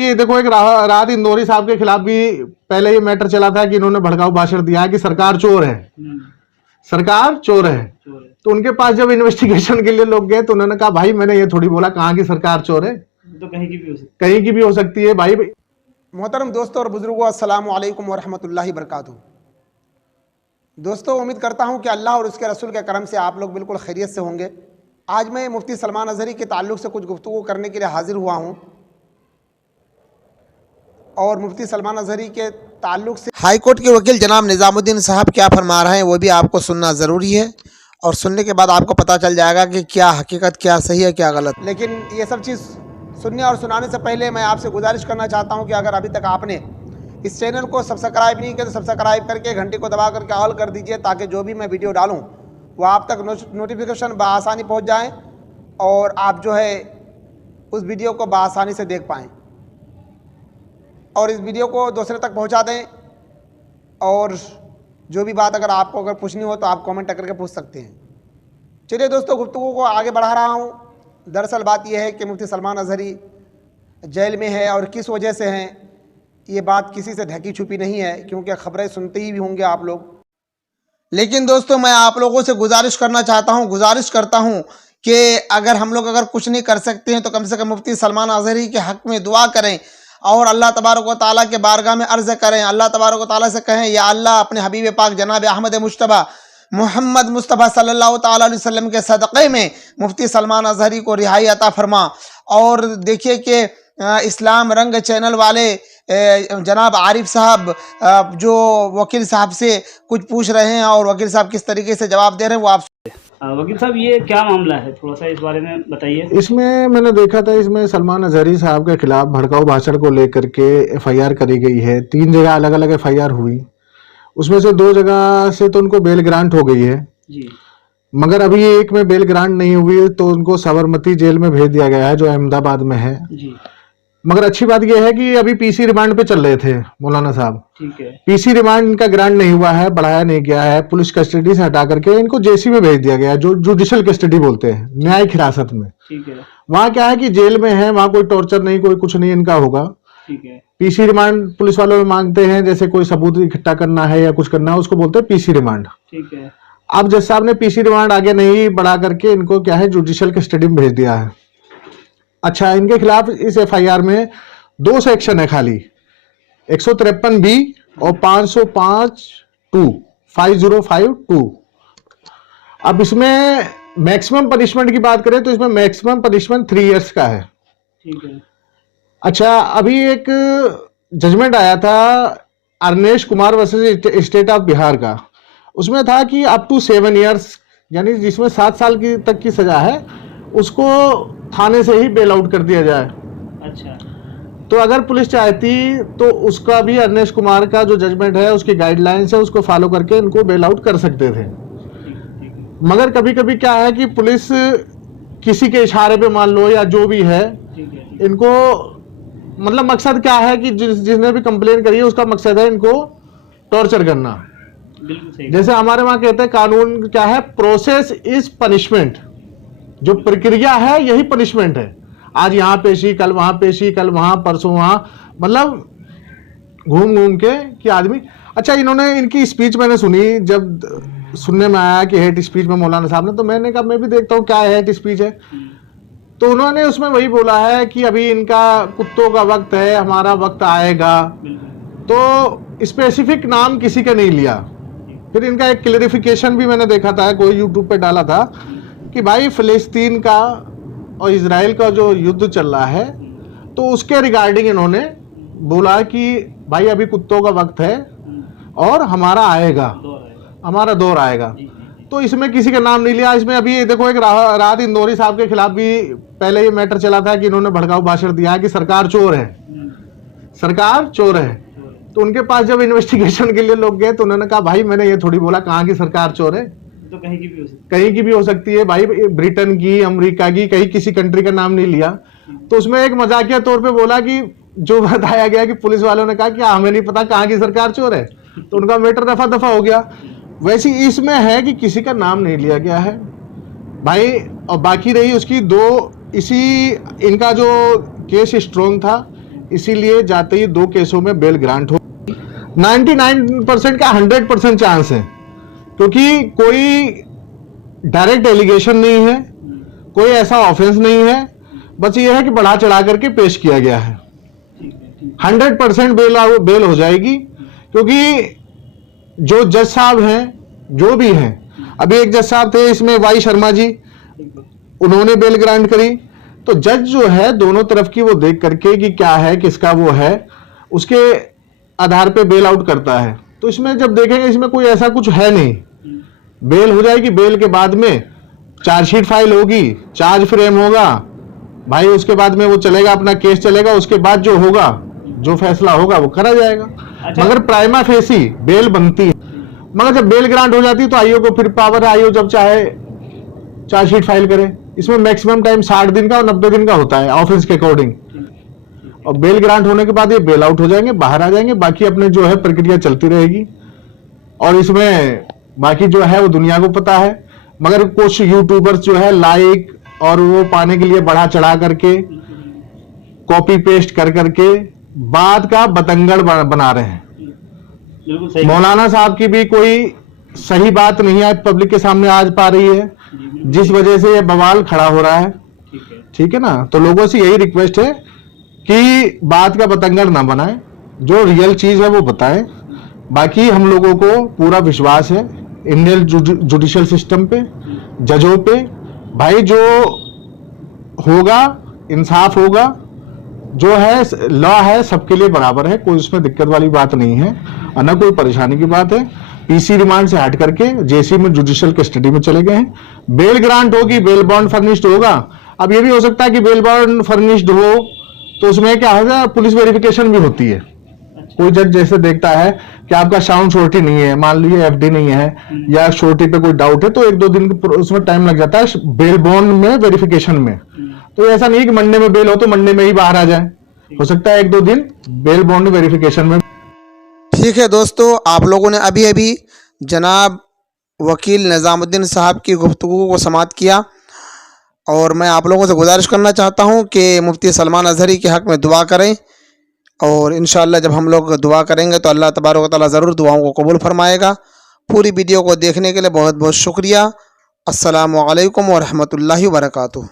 ये देखो, एक राहत इंदौरी साहब के खिलाफ भी पहले ये मैटर चला था कि इन्होंने भड़काऊ भाषण दिया है कि सरकार चोर है, सरकार चोर है। तो उनके पास जब इन्वेस्टिगेशन के लिए लोग गए तो उन्होंने कहा भाई मैंने ये थोड़ी बोला कहाँ की सरकार चोर है, तो कहीं की भी हो सकती है भाई। मोहतरम दोस्तों और बुजुर्गों, अस्सलामु अलैकुम वरहमतुल्लाहि बरकातुहू। दोस्तों, उम्मीद करता हूँ कि अल्लाह और उसके रसूल के करम से आप लोग बिल्कुल खैरियत से होंगे। आज मैं मुफ्ती सलमान अज़हरी के ताल्लुक़ से कुछ गुफ्तगू करने के लिए हाजिर हुआ हूँ और मुफ्ती सलमान अज़हरी के ताल्लुक़ से हाई कोर्ट के वकील जनाब निज़ामुद्दीन साहब क्या फरमा रहे हैं वो भी आपको सुनना ज़रूरी है और सुनने के बाद आपको पता चल जाएगा कि क्या हकीकत, क्या सही है, क्या गलत। लेकिन ये सब चीज़ सुनने और सुनाने से पहले मैं आपसे गुजारिश करना चाहता हूँ कि अगर अभी तक आपने इस चैनल को सब्सक्राइब नहीं किया तो सब्सक्राइब करके घंटी को दबा करके ऑल कर दीजिए, ताकि जो भी मैं वीडियो डालूँ वो आप तक नोटिफिकेशन बआसानी पहुँच जाए और आप जो है उस वीडियो को बआसानी से देख पाएँ और इस वीडियो को दूसरे तक पहुँचा दें। और जो भी बात अगर आपको अगर पूछनी हो तो आप कमेंट करके पूछ सकते हैं। चलिए दोस्तों, गुफ्तगू को आगे बढ़ा रहा हूँ। दरअसल बात यह है कि मुफ्ती सलमान अज़हरी जेल में है और किस वजह से हैं ये बात किसी से ढकी छुपी नहीं है, क्योंकि ख़बरें सुनते ही भी होंगे आप लोग। लेकिन दोस्तों, मैं आप लोगों से गुजारिश करता हूँ कि अगर हम लोग अगर कुछ नहीं कर सकते हैं तो कम से कम मुफ्ती सलमान अज़हरी के हक़ में दुआ करें और अल्लाह तबारक व तआला के बारगाह में अर्ज़ करें। अल्लाह तबारक व तआला से कहें, या अल्लाह अपने हबीब पाक जनाब अहमद मुश्तबा मोहम्मद मुस्तफ़ा सल्लल्लाहु ताला अलैहि वसल्लम के सदक़े में मुफ्ती सलमान अज़हरी को रिहाई अता फरमा। और देखिए कि इस्लाम रंग चैनल वाले जनाब आरिफ साहब जो वकील साहब से कुछ पूछ रहे हैं और वकील साहब किस तरीके से जवाब दे रहे हैं वो आप वकील साहब, ये क्या मामला है, थोड़ा सा इस बारे में बताइए। इसमें मैंने देखा था, इसमें सलमान अज़हरी साहब के खिलाफ भड़काऊ भाषण को लेकर के एफआईआर करी गई है। 3 जगह अलग अलग एफआईआर हुई, उसमें से 2 जगह से तो उनको बेल ग्रांट हो गई है जी, मगर अभी एक में बेल ग्रांट नहीं हुई तो उनको साबरमती जेल में भेज दिया गया है जो अहमदाबाद में है जी। मगर अच्छी बात यह है कि अभी पीसी रिमांड पे चल रहे थे मौलाना साहब। ठीक है। पीसी रिमांड इनका ग्रांट नहीं हुआ है, बढ़ाया नहीं गया है, पुलिस कस्टडी से हटा करके इनको जेसी में भेज दिया गया है, जो जुडिशियल कस्टडी बोलते हैं, न्यायिक हिरासत में। ठीक है। वहाँ क्या है कि जेल में है, वहाँ कोई टॉर्चर नहीं, कोई कुछ नहीं इनका होगा। ठीक है। पीसी रिमांड पुलिस वालों में मांगते हैं, जैसे कोई सबूत इकट्ठा करना है या कुछ करना है, उसको बोलते हैं पीसी रिमांड। ठीक है। अब जज साहब ने पीसी रिमांड आगे नहीं बढ़ा करके इनको क्या है जुडिशियल कस्टडी में भेज दिया है। अच्छा, इनके खिलाफ इस एफआईआर में 2 सेक्शन है खाली, 153B और 505(2). अब इसमें मैक्सिमम पनिशमेंट की बात करें तो इसमें मैक्सिमम पनिशमेंट 3 इयर्स का है। ठीक है। अच्छा, अभी एक जजमेंट आया था Arnesh Kumar versus state of Bihar का, उसमें था कि अप टू 7 इयर्स, यानी जिसमें 7 साल की तक की सजा है उसको थाने से ही बेल आउट कर दिया जाए। अच्छा। तो अगर पुलिस चाहती तो उसका भी अरनेश कुमार का जो जजमेंट है उसकी गाइडलाइंस है उसको फॉलो करके इनको बेल आउट कर सकते थे। मगर कभी कभी क्या है कि पुलिस किसी के इशारे पे मान लो या जो भी है, इनको मतलब मकसद क्या है कि जिसने भी कंप्लेन करी है उसका मकसद है इनको टॉर्चर करना। जैसे हमारे वहां कहते हैं कानून क्या है, प्रोसेस इज पनिशमेंट, जो प्रक्रिया है यही पनिशमेंट है। आज यहाँ पेशी, कल वहां पेशी, कल वहां, परसों वहां, मतलब घूम घूम के कि आदमी। अच्छा, इन्होंने इनकी स्पीच मैंने सुनी, जब सुनने में आया कि हेट स्पीच में मौलाना साहब ने, तो मैंने कहा मैं भी देखता हूँ क्या हेट स्पीच है। तो उन्होंने उसमें वही बोला है कि अभी इनका कुत्तों का वक्त है, हमारा वक्त आएगा, तो स्पेसिफिक नाम किसी का नहीं लिया। फिर इनका एक क्लेरिफिकेशन भी मैंने देखा था, कोई यूट्यूब पे डाला था कि भाई फिलिस्तीन का और इजराइल का जो युद्ध चल रहा है तो उसके रिगार्डिंग इन्होंने बोला कि भाई अभी कुत्तों का वक्त है और हमारा आएगा, हमारा दौर आएगा। तो इसमें किसी का नाम नहीं लिया। इसमें अभी देखो, एक राहत इंदौरी साहब के खिलाफ भी पहले ये मैटर चला था कि इन्होंने भड़काऊ भाषण दिया है कि सरकार चोर है, सरकार चोर है। तो उनके पास जब इन्वेस्टिगेशन के लिए लोग गए तो उन्होंने कहा भाई मैंने ये थोड़ी बोला कहाँ की सरकार चोर है, तो कहीं की भी हो सकती है भाई, ब्रिटेन की, अमेरिका की, कहीं किसी कंट्री का नाम नहीं लिया। तो उसमें एक मजाकिया तौर पे बोला कि जो बताया गया कि पुलिस वालों ने कहा कि हमें नहीं पता कहाँ की सरकार चोर है, तो उनका मैटर दफा दफा हो गया। वैसे इसमें है कि किसी का नाम नहीं लिया गया है भाई। और बाकी रही उसकी 2, इसी इनका जो केस स्ट्रॉन्ग था, इसीलिए जाते ही 2 केसों में बेल ग्रांट हो। 99% का 100% चांस है, क्योंकि कोई डायरेक्ट एलिगेशन नहीं है, कोई ऐसा ऑफेंस नहीं है, बस ये है कि बढ़ा चढ़ा करके पेश किया गया है। 100% बेल हो जाएगी, क्योंकि जो जज साहब हैं, जो भी हैं, अभी एक जज साहब थे इसमें वाई शर्मा जी, उन्होंने बेल ग्रांट करी। तो जज जो है दोनों तरफ की वो देख करके कि क्या है, किसका वो है, उसके आधार पे बेल आउट करता है। तो इसमें जब देखेंगे इसमें कोई ऐसा कुछ है नहीं, बेल हो जाएगी। बेल के बाद में चार्जशीट फाइल होगी, चार्ज फ्रेम होगा भाई, उसके बाद में वो चलेगा, अपना केस चलेगा, उसके बाद जो होगा, जो फैसला होगा वो करा जाएगा। अच्छा। मगर प्राइमा फेसी बेल बनती है, मगर जब बेल ग्रांट हो जाती है तो आईओ को फिर पावर है, आईओ जब चाहे चार्जशीट फाइल करे। इसमें मैक्सिमम टाइम 60 दिन का और 90 दिन का होता है ऑफेंस के अकॉर्डिंग। और बेल ग्रांट होने के बाद ये बेल आउट हो जाएंगे, बाहर आ जाएंगे, बाकी अपने जो है प्रक्रिया चलती रहेगी। और इसमें बाकी जो है वो दुनिया को पता है, मगर कुछ यूट्यूबर्स जो है लाइक और वो पाने के लिए बढ़ा चढ़ा करके, कॉपी पेस्ट कर करके बात का बतंगड़ बना रहे हैं। बिल्कुल सही। मौलाना साहब की भी कोई सही बात नहीं आज पब्लिक के सामने आज पा रही है, जिस वजह से ये बवाल खड़ा हो रहा है। ठीक है ना। तो लोगों से यही रिक्वेस्ट है कि बात का बतंगड़ ना बनाएं, जो रियल चीज है वो बताएं। बाकी हम लोगों को पूरा विश्वास है इंडियन जुडिशियल सिस्टम पे, जजों पे। भाई जो होगा इंसाफ होगा, जो है लॉ है सबके लिए बराबर है, कोई उसमें दिक्कत वाली बात नहीं है और ना कोई परेशानी की बात है। पीसी रिमांड से हट करके जेसी में जुडिशियल कस्टडी में चले गए हैं। बेल ग्रांट होगी, बेल बॉन्ड फर्निश्ड होगा। अब ये भी हो सकता है कि बेल बॉन्ड फर्निश्ड हो तो उसमें क्या होगा, पुलिस वेरिफिकेशन भी होती है। कोई जज जैसे देखता है कि आपका साउंड श्योरिटी नहीं है, मान लीजिए एफडी नहीं है या श्योरिटी पे कोई डाउट है, तो 1-2 दिन उसमें टाइम लग जाता है बेल बॉन्ड में वेरिफिकेशन में। तो ऐसा नहीं कि मंडे में बेल हो तो मंडे में ही बाहर आ जाए, हो सकता है 1-2 दिन बेल बॉन्ड वेरिफिकेशन में। ठीक है दोस्तों, आप लोगों ने अभी अभी जनाब वकील निज़ामुद्दीन साहब की गुफ्तगू को समाप्त किया, और मैं आप लोगों से गुजारिश करना चाहता हूं कि मुफ्ती सलमान अज़हरी के हक़ में दुआ करें। और इंशाअल्लाह जब हम लोग दुआ करेंगे तो अल्लाह तबारक व तआला ज़रूर दुआओं को कबूल फरमाएगा। पूरी वीडियो को देखने के लिए बहुत बहुत शुक्रिया। अस्सलामु अलैकुम व रहमतुल्लाहि व बरकातुहू।